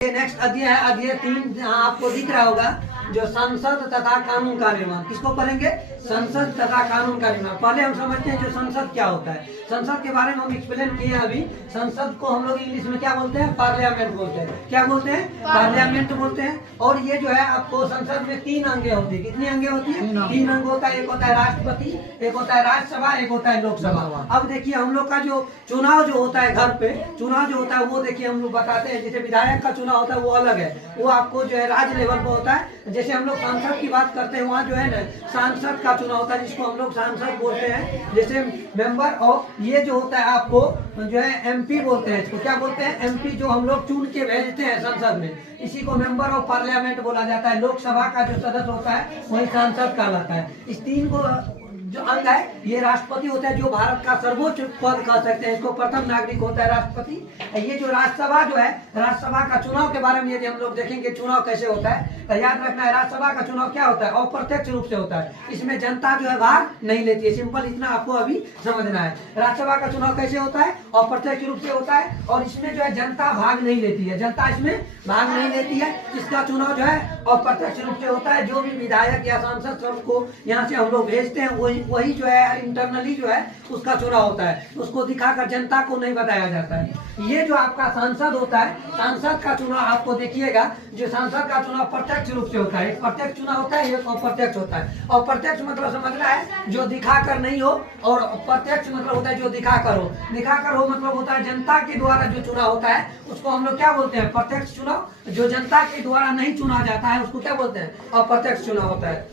Next अध्याय है अध्याय 3। आपको दिख रहा होगा जो संसद तथा कानून का निर्माण। किसको पढ़ेंगे? संसद तथा कानून का निर्माण। पहले हम समझते हैं जो संसद क्या होता है। संसद के बारे में हम एक्सप्लेन किए हैं अभी। संसद को हम लोग इंग्लिश में क्या बोलते हैं? पार्लियामेंट बोलते हैं। क्या बोलते हैं? पार्लियामेंट बोलते हैं। और ये जो है आपको संसद में 3 अंगें होती है। कितनी अंगें होती है? 3 अंग होता है। एक होता है राष्ट्रपति, एक होता है राज्यसभा, एक होता है लोकसभा। अब देखिए हम लोग का जो चुनाव जो होता है घर पे, चुनाव जो होता है वो देखिए हम लोग बताते हैं। जैसे विधायक का चुनाव होता है वो अलग है, वो आपको जो है राज्य लेवल पर होता है। जैसे हम लोग सांसद की बात करते हैं वहाँ जो है ना सांसद का चुनाव होता है जिसको हम लोग सांसद बोलते हैं। जैसे मेंबर ऑफ, ये जो होता है आपको जो है एमपी बोलते हैं। इसको क्या बोलते हैं? एमपी, जो हम लोग चुन के भेजते हैं संसद में, इसी को मेंबर ऑफ पार्लियामेंट बोला जाता है। लोकसभा का जो सदस्य होता है वही सांसद कहलाता है। इस 3 को जो अंग है ये राष्ट्रपति होता है, जो भारत का सर्वोच्च पद कह सकते हैं। इसको प्रथम नागरिक होता है राष्ट्रपति। ये जो राज्यसभा जो है, राज्यसभा का चुनाव के बारे में यदि हम लोग देखेंगे चुनाव कैसे होता है तो याद रखना है राज्यसभा का चुनाव क्या होता है? अप्रत्यक्ष रूप से होता है। इसमें जनता जो है भाग नहीं लेती है। सिंपल इतना आपको अभी समझना है। राज्यसभा का चुनाव कैसे होता है? अप्रत्यक्ष रूप से होता है और इसमें जो है जनता भाग नहीं लेती है। जनता इसमें भाग नहीं लेती है। इसका चुनाव जो है अप्रत्यक्ष रूप से होता है। जो भी विधायक या सांसद सबको यहाँ से हम लोग भेजते हैं वही जो है इंटरनली जो है उसका चुनाव होता है। उसको दिखाकर जनता को नहीं बताया जाता है। ये जो आपका सांसद होता है, सांसद का चुनाव आपको देखिएगा, जो सांसद का चुनाव प्रत्यक्ष रूप से होता है। एक प्रत्यक्ष चुनाव होता है, एक अप्रत्यक्ष होता है। अप्रत्यक्ष मतलब समझना है जो दिखाकर नहीं हो, और प्रत्यक्ष मतलब होता है जो दिखाकर हो। दिखाकर हो मतलब होता है जनता के द्वारा जो चुनाव होता है उसको हम लोग क्या बोलते हैं? प्रत्यक्ष चुनाव। जो जनता के द्वारा नहीं चुना जाता है उसको क्या बोलते हैं? अप्रत्यक्ष चुनाव होता है।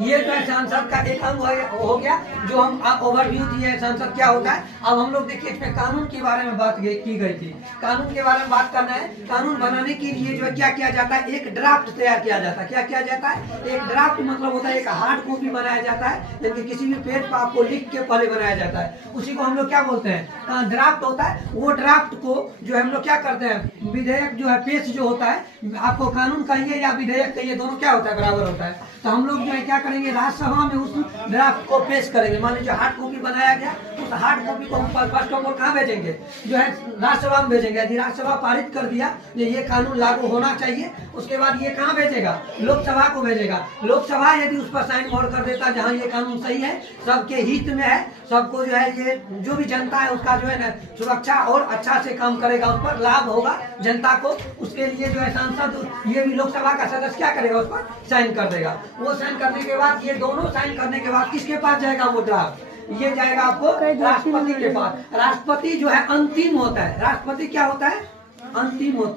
ये जो है सांसद का एक अंग हो गया जो हम ओवरव्यू दिए हैं संसद क्या होता है। अब हम लोग देखिए इसमें कानून के बारे में बात की गई थी। कानून के बारे में बात करना है। कानून बनाने के लिए जो है क्या किया जाता है? एक ड्राफ्ट तैयार किया जाता है। क्या किया जाता है? एक ड्राफ्ट मतलब होता है एक हार्ड कॉपी बनाया जाता है, यानी किसी भी पेज पर आपको लिख के पहले बनाया जाता है। उसी को हम लोग क्या बोलते हैं? ड्राफ्ट होता है। वो ड्राफ्ट को जो है हम लोग क्या करते हैं? विधेयक जो है पेश जो होता है, आपको कानून कहिए या विधेयक कहिए, दोनों क्या होता है? बराबर होता है। तो हम लोग जो है क्या करेंगे? राज्यसभा में उस ड्राफ्ट को पेश करेंगे। मान लीजिए हार्ड कॉपी बनाया गया, उस हार्ड कॉपी को हम फर्स्ट ऑफ ऑल कहाँ भेजेंगे? जो है राज्यसभा में भेजेंगे। यदि राज्यसभा पारित कर दिया ये कानून लागू होना चाहिए, उसके बाद ये कहाँ भेजेगा? लोकसभा को भेजेगा। लोकसभा यदि उस पर साइन मोड़ कर देता जहाँ ये कानून सही है, सबके हित में है, सबको जो है ये जो भी जनता है उसका जो है ना सुरक्षा और अच्छा से काम करेगा, उस पर लाभ होगा जनता को, उसके लिए जो है सांसद ये भी लोकसभा का सदस्य क्या करेगा? उस पर साइन कर देगा। वो साइन करने के बाद ये दोनों साइन करने के बाद किसके पास जाएगा वो ड्राफ्ट? ये जाएगा आपको राष्ट्रपति के पास। राष्ट्रपति जो है अंतिम होता है। राष्ट्रपति क्या होता है? अंतिम होता है।